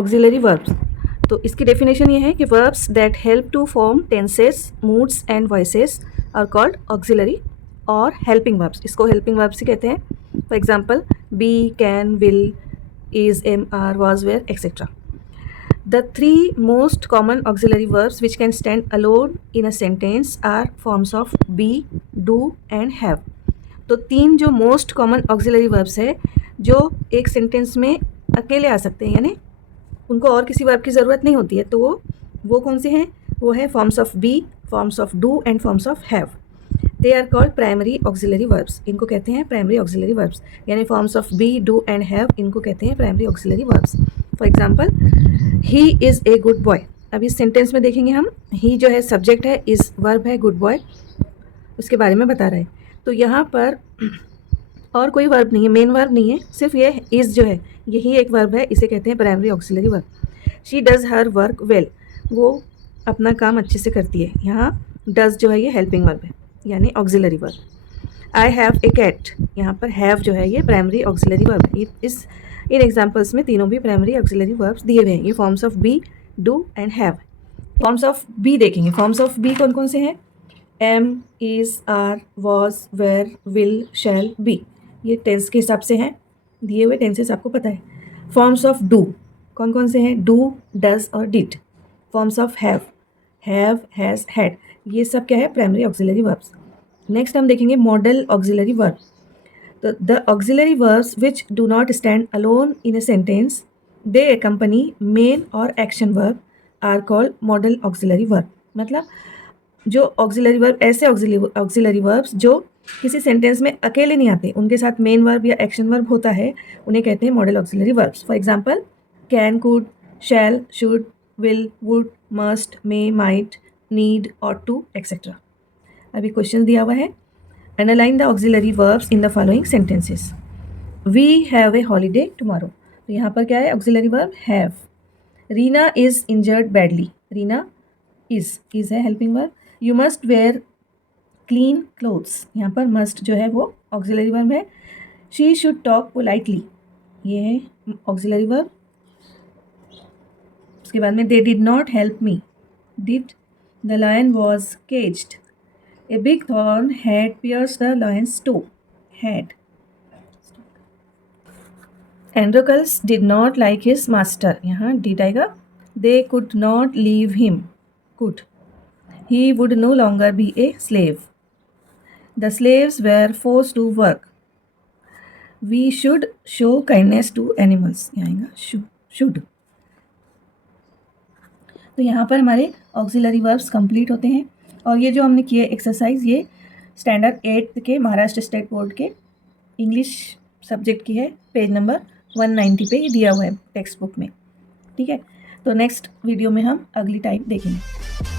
Auxiliary verbs. तो इसकी definition ये है कि verbs that help to form tenses, moods and voices are called auxiliary और हेल्पिंग वर्ब्स। इसको हेल्पिंग वर्ब्स ही कहते हैं। For example be, can, will, is, am, are, was, were, etc. The three most common auxiliary verbs which can stand alone in a sentence are forms of be, do and have. तो तीन जो most common auxiliary verbs है जो एक sentence में अकेले आ सकते हैं, यानी उनको और किसी वर्ब की ज़रूरत नहीं होती है। तो वो कौन से हैं? वो है forms of be, forms of do and forms of have. They are called primary auxiliary verbs. इनको कहते हैं प्राइमरी ऑक्सिलरी वर्ब्स, यानी forms of be, do and have, इनको कहते हैं primary auxiliary verbs. For example he is a good boy. अब इस sentence में देखेंगे हम, ही जो है सब्जेक्ट है, इज़ वर्ब है, गुड बॉय उसके बारे में बता रहे हैं। तो यहाँ पर और कोई वर्ब नहीं है, मेन वर्ब नहीं है, सिर्फ ये इज़ जो है यही एक वर्ब है, इसे कहते हैं primary auxiliary verb. She does her work well, वो अपना काम अच्छे से करती है। यहाँ डज़ जो है ये हेल्पिंग वर्ब है, यानी auxiliary verb. I have a cat, यहाँ पर हैव जो है ये प्राइमरी ऑक्सिलरी वर्ब है। इन एग्जाम्पल्स में तीनों भी प्राइमरी ऑक्सिलरी वर्ब्स दिए हुए हैं। ये forms of be, do and have. Forms of be देखेंगे। फॉर्म्स ऑफ बी कौन कौन से हैं? Am, is, are, was, were, will, shall, be. ये टेंस के हिसाब से हैं, दिए हुए टेंसेस आपको पता है। फॉर्म्स ऑफ डू कौन कौन से हैं? डू, डज और did. Forms of have, has, had. ये सब क्या है? Primary auxiliary verbs. नेक्स्ट हम देखेंगे मॉडल ऑक्सिलरी वर्ब। तो the auxiliary verbs which do not stand alone in a sentence, they accompany main और action verb are called modal auxiliary verb. मतलब जो ऑक्सिलरी वर्ब, ऐसे ऑक्सिलरी वर्ब्स जो किसी sentence में अकेले नहीं आते, उनके साथ मेन वर्ब या एक्शन वर्ब होता है, उन्हें कहते हैं modal auxiliary verbs. For example can, could, shall, should, will, would, must, may, might, need, ought to, etcetera. अभी क्वेश्चन दिया हुआ है, analyse the auxiliary verbs in the following sentences. We have a holiday tomorrow. तो यहाँ पर क्या है? Auxiliary verb have. Reena is injured badly. Reena is है helping verb. You must wear clean clothes, यहाँ पर मस्ट जो है वो ऑक्सिलरी वर्ब है। शी शुड टॉक पोलाइटली, ये है ऑक्सिलरी वर्ब। उसके बाद में they did not help me, did. The lion was caged. A big thorn had pierced the lion's toe, had. Androcles did not like his master, यहाँ did आएगा। They could not leave him, could. He would no longer be a slave. The slaves were forced to work. We should show kindness to animals, यहाँ आएगा should. तो यहाँ पर हमारे auxiliary verbs complete होते हैं। और ये जो हमने किए एक्सरसाइज, ये स्टैंडर्ड 8 के महाराष्ट्र स्टेट बोर्ड के इंग्लिश सब्जेक्ट की है। पेज नंबर 190 पे ये दिया हुआ है टेक्स्ट बुक में। ठीक है, तो नेक्स्ट वीडियो में हम अगली टाइप देखेंगे।